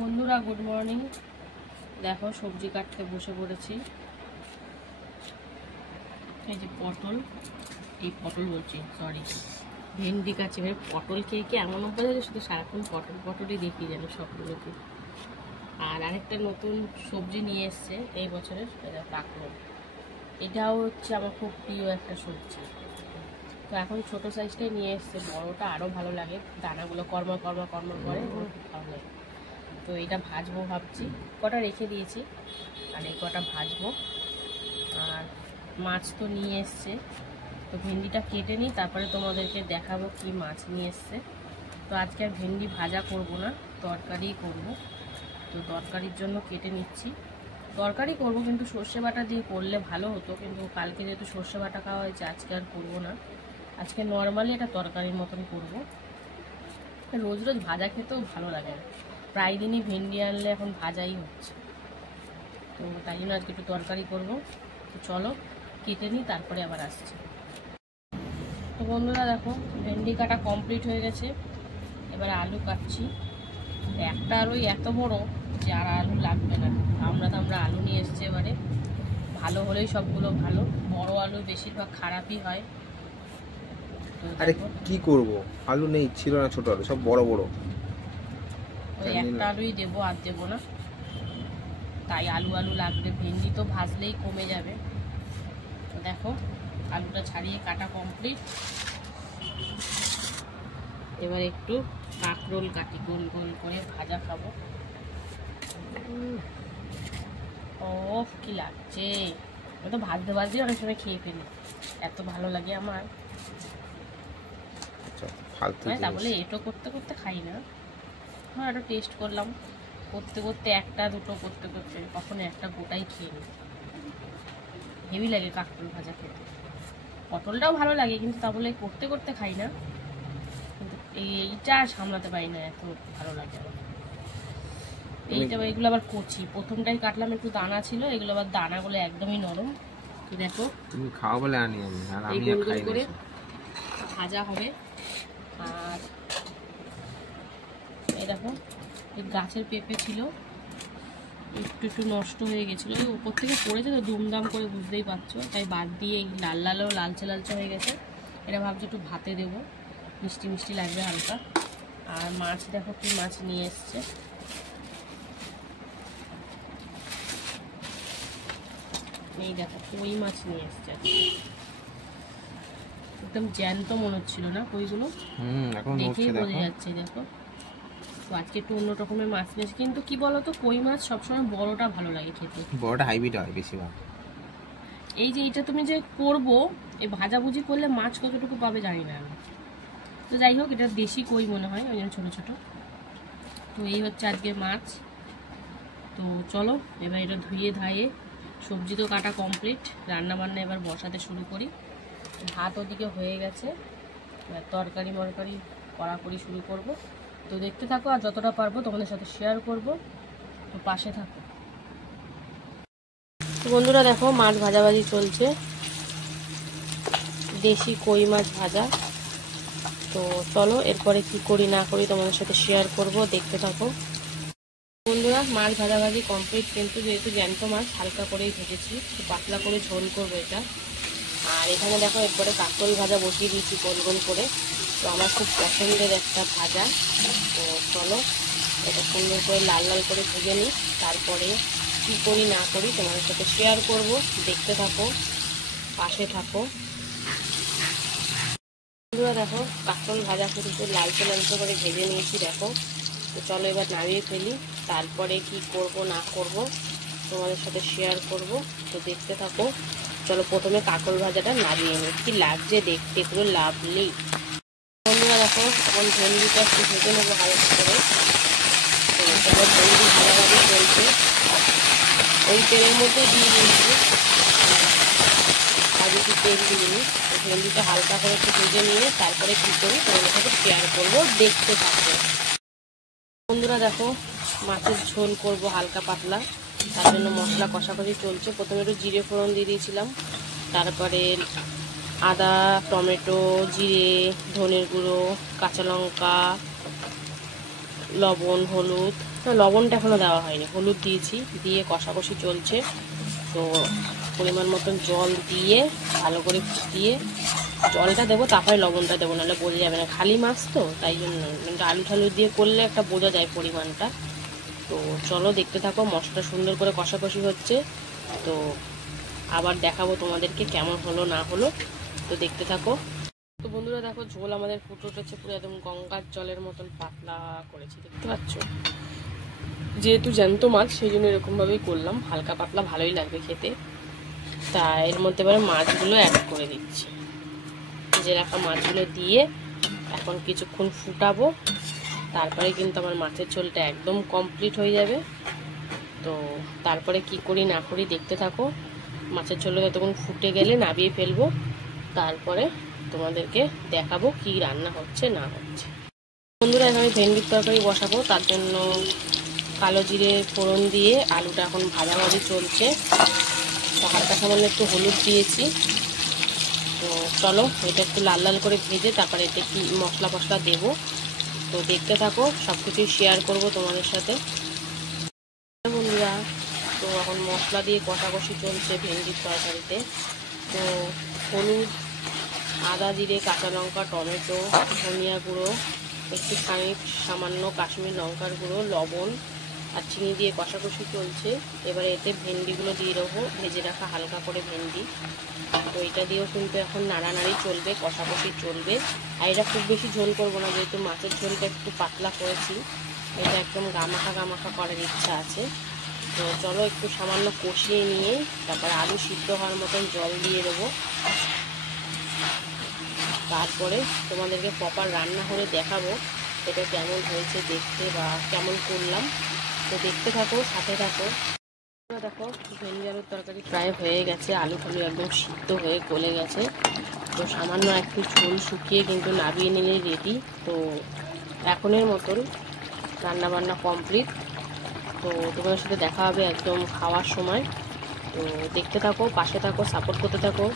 বন্ধুরা good morning. দেখো সবজি কাটতে বসে পড়েছি। এই যে পটল, এই পটল বলছি সরি ভেন্ডি কাছে পটল খেয়ে কি এমন অভ্যাস আছে শুধু সারাক্ষণ পটলই দেখি যেন সবগুলোকে। আর আরেকটা নতুন সবজি নিয়ে এসছে এই বছরের, এটা কাঁকরোল। এটাও হচ্ছে আমার খুব প্রিয় একটা সবজি। তো এখন ছোট সাইজটাই নিয়ে এসছে, বড়টা আরও ভালো লাগে, দানাগুলো কর্মর করে খুব ভালো লাগে। তো এটা ভাজবো ভাবছি, কটা রেখে দিয়েছি আর এই কটা ভাজবো। আর মাছ তো নিয়ে এসছে, তো ভেন্ডিটা কেটে নিই, তারপরে তোমাদেরকে দেখাবো কি মাছ নিয়ে এসছে। তো আজকে আর ভেন্ডি ভাজা করব না, তরকারি করব। তো তরকারির জন্য কেটে নিচ্ছি। তরকারি করব কিন্তু সর্ষে বাটা দিয়ে করলে ভালো হতো, কিন্তু কালকে যেহেতু সর্ষে বাটা খাওয়া হয়েছে আজকে আর করবো না। আজকে নর্মালি একটা তরকারির মতন করব। রোজ রোজ ভাজা খেতেও ভালো লাগে না, প্রায় দিনই ভেন্ডি আনলে এখন ভাজাই হচ্ছে, তো তাই জন্য আজকে একটু তরকারি করব। তো চলো কেটে নিই, তারপরে আবার আসছি। তো বন্ধুরা দেখো ভেন্ডি কাটা কমপ্লিট হয়ে গেছে, এবারে আলু কাটছি। একটা আলুই এত বড় যে আর আলু লাগবে না, আমরা আলু নিয়ে এসছি এবারে। ভালো হলেই সবগুলো ভালো, বড় আলু বেশিরভাগ খারাপই হয়। আরে কি করব, আলু নেই, ছিল না ছোট আলু, সব বড় বড়। ওই একটা আলুই দেবো, আর দেবো না, তাই আলু লাগবে। ভেন্ডি তো ভাজলেই কমে যাবে। তো দেখো আলুটা ছাড়িয়ে কাটা কমপ্লিট। এবার একটু কাঁকরোল কাটি, গোল গোল করে ভাজা খাবো। ও কি লাগছে, তো ভাজতে অনেক সময় খেয়ে ফেলি, এত ভালো লাগে আমার। তা বলে এটো করতে করতে খাই না, একটু টেস্ট করলাম, করতে করতে একটা দুটো করতে করতে কখনো একটা গোটাই খেয়ে নিই। হেভি লাগে কাঁকরোল ভাজা খেতে। পটলটাও ভালো লাগে, কিন্তু তা বলে করতে করতে খাই না, কিন্তু এইটা সামলাতে পারি না, এত ভালো লাগে আমার। এগুলো আবার কচি, প্রথমটাই কাটলাম একটু দানা ছিল, এগুলো আবার দানাগুলো একদমই নরম। দেখো তুমি খাও বলে আনি আমি, আর আমি খাই না। ভাজা হবে। আর এই দেখো এই গাছের পেঁপে ছিল, একটু নষ্ট হয়ে গেছিলো, উপর থেকে পড়েছে তো দুমদাম করে, বুঝতেই পারছো, তাই বাদ দিয়ে এই লালও লালচে হয়ে গেছে। এটা ভাবছি একটু ভাতে দেবো, মিষ্টি মিষ্টি লাগবে হালকা। আর মাছ দেখো কি মাছ নিয়ে এসছে, এই দেখো কই মাছ নিয়ে এসছে, একদম জ্যান্ত মনে হচ্ছিল না কইগুলো, দেখেই বোঝা যাচ্ছে। দেখো তো আজকে একটু অন্য রকমের মাছ নিয়েছি, কিন্তু কি বলতো কই মাছ সবসময় বড়টা ভালো লাগে খেতে, বড়টা হাইব্রিড হয় বেশিরভাগ। এই যে এইটা তুমি যে করবো, এই ভাজাভুজি করলে মাছ কতটুকু পাবে জানি না আমি। তো যাই হোক, এটা দেশি কই মনে হয়, ওই জন্য ছোটো ছোটো। তো এই হচ্ছে আজকে মাছ। তো চলো এবার এটা ধুয়ে ধায়ে, সবজি তো কাটা কমপ্লিট, রান্না বান্না এবার বসাতে শুরু করি। ভাত ওদিকে হয়ে গেছে, এবার তরকারি মরকারি কড়াকড়ি শুরু করব। তো দেখতে থাকো, আর যতটা পারবো তোমাদের সাথে শেয়ার করব, তো পাশে থাকো। তো বন্ধুরা দেখো মাছ ভাজাভাজি চলছে, দেশি কই মাছ ভাজা। তো চলো এরপরে কি করি না করি তোমাদের সাথে শেয়ার করব, দেখতে থাকো। বন্ধুরা মাছ ভাজাভাজি কমপ্লিট, কিন্তু যেহেতু জ্যান্ত মাছ হালকা করেই ভেজেছি, পাতলা করে ঝোল করবো এটা। আর এখানে দেখো এরপরে কাঁকরোল ভাজা বসিয়ে দিয়েছি গোল গোল করে, তো আমার খুব পছন্দের একটা ভাজা। তো চলো এটা সুন্দর করে লাল লাল করে ভেজে নিই, তারপরে কি করি না করি তোমাদের সাথে শেয়ার করব, দেখতে থাকো, পাশে থাকো। বন্ধুরা দেখো কাঁকরোল ভাজা কিন্তু লালচে করে ভেজে নিয়েছি দেখো। তো চলো এবার নামিয়ে ফেলি, তারপরে কি করব না করব তোমাদের সাথে শেয়ার করব, তো দেখতে থাকো। চলো প্রথমে কাঁকরোল ভাজাটা নামিয়ে নিই, কি লাগছে দেখতে, পুরো লাভলি। বন্ধুরা দেখো এখন ভেন্ডিটা একটু ভেজে নেবো হালকা করে। তো চলো ভেন্ডি ভাজাভাজি চলছে, ওই তেলের মধ্যে দিয়ে দিয়েছি, আর একটু তেল দিয়ে নিই। তো ভেন্ডিটা হালকা করে একটু ভেজে নিয়ে তারপরে কী করি তোমাদের সাথে শেয়ার করবো, দেখতে থাকবো। বন্ধুরা দেখো মাছের ঝোল করব হালকা পাতলা, তার জন্য মশলা কষাকষি চলছে। প্রথমে একটু জিরে ফোড়ন দিয়ে দিয়েছিলাম, তারপরে আদা, টমেটো, জিরে, ধনের গুঁড়ো, কাঁচা লঙ্কা, লবণ, হলুদ, লবণটা এখনো দেওয়া হয়নি, হলুদ দিয়েছি, দিয়ে কষাকষি চলছে। তো পরিমাণ মতন জল দিয়ে ভালো করে ফুটিয়ে জলটা দেবো, তারপরে লবণটা দেবো, নাহলে বোঝা যাবে না, খালি মাছ তো তাই জন্য। কিন্তু আলু ঠালু দিয়ে করলে একটা বোঝা যায় পরিমাণটা। তো চলো দেখতে থাকো, মশলাটা সুন্দর করে কষাকষি হচ্ছে। তো আবার দেখাবো তোমাদেরকে কেমন হলো না হলো, তো দেখতে থাকো। তো বন্ধুরা দেখো, ঝোল আমাদের ফুটে উঠেছে, পুরো একদম গঙ্গার জলের মতন পাতলা করেছি, দেখতে পাচ্ছ। যেহেতু জ্যান্ত মাছ সেই জন্য এরকমভাবেই করলাম, হালকা পাতলা ভালোই লাগবে খেতে। তা এর মধ্যে এবারে মাছগুলো অ্যাড করে দিচ্ছি, ভেজে রাখা মাছগুলো দিয়ে এখন কিছুক্ষণ ফুটাবো। তারপরে কিন্তু আমার মাছের ঝোলটা একদম কমপ্লিট হয়ে যাবে। তো তারপরে কি করি না করি দেখতে থাকো। মাছের ঝোলটা যতক্ষণ ফুটে গেলে নামিয়ে ফেলবো, তারপরে তোমাদেরকে দেখাবো কি রান্না হচ্ছে না হচ্ছে। বন্ধুরা এখানে ভেন্ডির তরকারি বসাবো, তার জন্য কালো জিরে ফোড়ন দিয়ে আলুটা এখন ভাজাভাজি চলছে। তো হালকা সামান্য একটু হলুদ দিয়েছি। তো চলো এটা একটু লাল লাল করে ভেজে তারপরে এতে কি মশলা ফসলা দেবো। তো দেখতে থাকো, সব কিছুই শেয়ার করবো তোমাদের সাথে বন্ধুরা। তো এখন মশলা দিয়ে কষাকষি চলছে ভেন্ডির তরকারিতে। তো হলুদ, আদা, জিরে, কাঁচা লঙ্কা, টমেটো, ধনিয়া গুঁড়ো, একটুখানি সামান্য কাশ্মীর লঙ্কার গুঁড়ো, লবণ আর চিনি দিয়ে কষাকষি চলছে। এবারে এতে ভেন্ডিগুলো দিয়ে দেবো, ভেজে রাখা হালকা করে ভেন্ডি। তো এটা দিয়েও কিন্তু এখন নাড়ানাড়ি চলবে, কষাকষি চলবে। আর এটা খুব বেশি ঝোল করবো না, যেহেতু মাছের ঝোলটা একটু পাতলা করেছি, এটা একদম গামাখা গামাখা করার ইচ্ছা আছে। তো চলো একটু সামান্য কষিয়ে নিয়ে তারপর আলু সিদ্ধ হওয়ার মতন জল দিয়ে দেবো। তারপরে তোমাদেরকে প্রপার রান্না করে দেখাবো এটা কেমন হয়েছে দেখতে বা কেমন করলাম। তো দেখতে থাকো, সাথে থাকো। দেখো ভেন্ডি আলুর তরকারি প্রায় হয়ে গেছে, আলু ফালু একদম সিদ্ধ হয়ে গলে গেছে। তো সামান্য একটু ঝোল শুকিয়ে কিন্তু নামিয়ে নিলে রেডি। তো এখনের মতন রান্নাবান্না কমপ্লিট। তো তোমাদের সাথে দেখা হবে একদম খাওয়ার সময়। তো দেখতে থাকো, পাশে থাকো, সাপোর্ট করতে থাকো।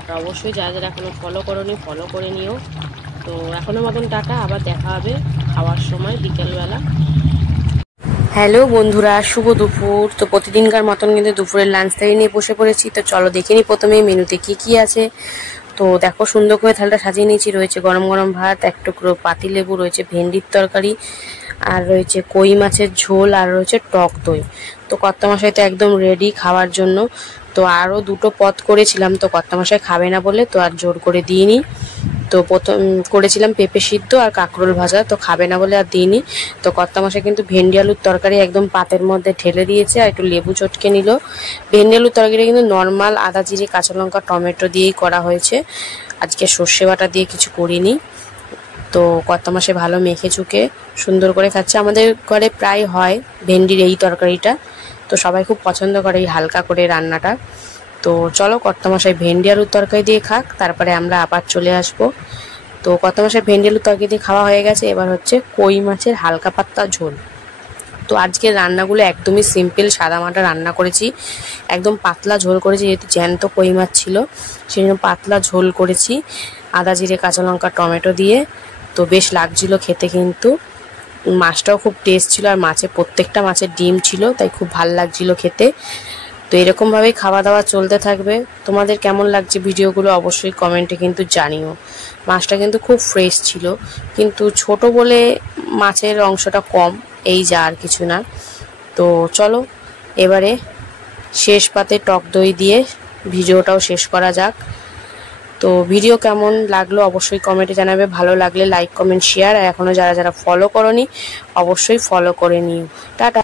আর অবশ্যই যারা যারা এখনও ফলো করোনি ফলো করে নিও। তো এখনের মতন টাটা, আবার দেখা হবে খাওয়ার সময় বিকেলবেলা। হ্যালো বন্ধুরা, শুভ দুপুর। তো প্রতিদিনকার মতন কিন্তু দুপুরের লাঞ্চ টাইম নিয়ে বসে পড়েছি। তো চলো দেখে নিই প্রথমে মেনুতে কি কি আছে। তো দেখো সুন্দর করে থালটা সাজিয়ে নিয়েছি। রয়েছে গরম গরম ভাত, এক টুকরো পাতিলেবু, রয়েছে ভেন্ডির তরকারি, আর রয়েছে কই মাছের ঝোল, আর রয়েছে টক দই। তো কর্তামশাই তো একদম রেডি খাওয়ার জন্য। তো আরও দুটো পদ করেছিলাম, তো কর্তামশাই খাবে না বলে তো আর জোর করে দিইনি। তো প্রথম করেছিলাম পেঁপে সিদ্ধ আর কাঁকরোল ভাজা, তো খাবে না বলে আর দিইনি। তো কর্তামশাই কিন্তু ভেন্ডি আলুর তরকারি একদম পাতের মধ্যে ঢেলে দিয়েছে, আর একটু লেবু চটকে নিল। ভেন্ডি আলুর তরকারি কিন্তু নর্মাল আদা, জিরে, কাঁচা লঙ্কা, টমেটো দিয়েই করা হয়েছে, আজকে সর্ষে বাটা দিয়ে কিছু করিনি। তো কর্তামশাই ভালো মেখে চুকে সুন্দর করে খাচ্ছে। আমাদের ঘরে প্রায় হয় ভেন্ডির এই তরকারিটা, তো সবাই খুব পছন্দ করে এই হালকা করে রান্নাটা। তো চলো কর্তামশাই ভেন্ডি আলুর তরকারি দিয়ে খাক, তারপরে আমরা আবার চলে আসব। তো কর্তামশাই ভেন্ডি আলুর তরকারি দিয়ে খাওয়া হয়ে গেছে। এবার হচ্ছে কই মাছের হালকা পাতলা ঝোল। তো আজকের রান্নাগুলো একদমই সিম্পল সাদামাটা রান্না করেছি, একদম পাতলা ঝোল করেছি, যেহেতু জ্যান্ত কই মাছ ছিল সেই জন্য পাতলা ঝোল করেছি আদা, জিরে, কাঁচা লঙ্কা, টমেটো দিয়ে। তো বেশ লাগছিল খেতে, কিন্তু মাছটাও খুব টেস্ট ছিল, আর প্রত্যেকটা মাছের ডিম ছিল, তাই খুব ভাল লাগছিল খেতে। তো এরকমভাবেই খাওয়া দাওয়া চলতে থাকবে। তোমাদের কেমন লাগছে ভিডিওগুলো অবশ্যই কমেন্টে কিন্তু জানিও। মাছটা কিন্তু খুব ফ্রেশ ছিল, কিন্তু ছোট বলে মাছের অংশটা কম, এই যা, আর কিছু না। তো চলো এবারে শেষ পাতে টক দই দিয়ে ভিডিওটাও শেষ করা যাক। তো ভিডিও কেমন লাগলো অবশ্যই কমেন্টে জানাবে, ভালো লাগলে লাইক, কমেন্ট, শেয়ার। আর এখনও যারা যারা ফলো করোনি অবশ্যই ফলো করে নিও। টাটা।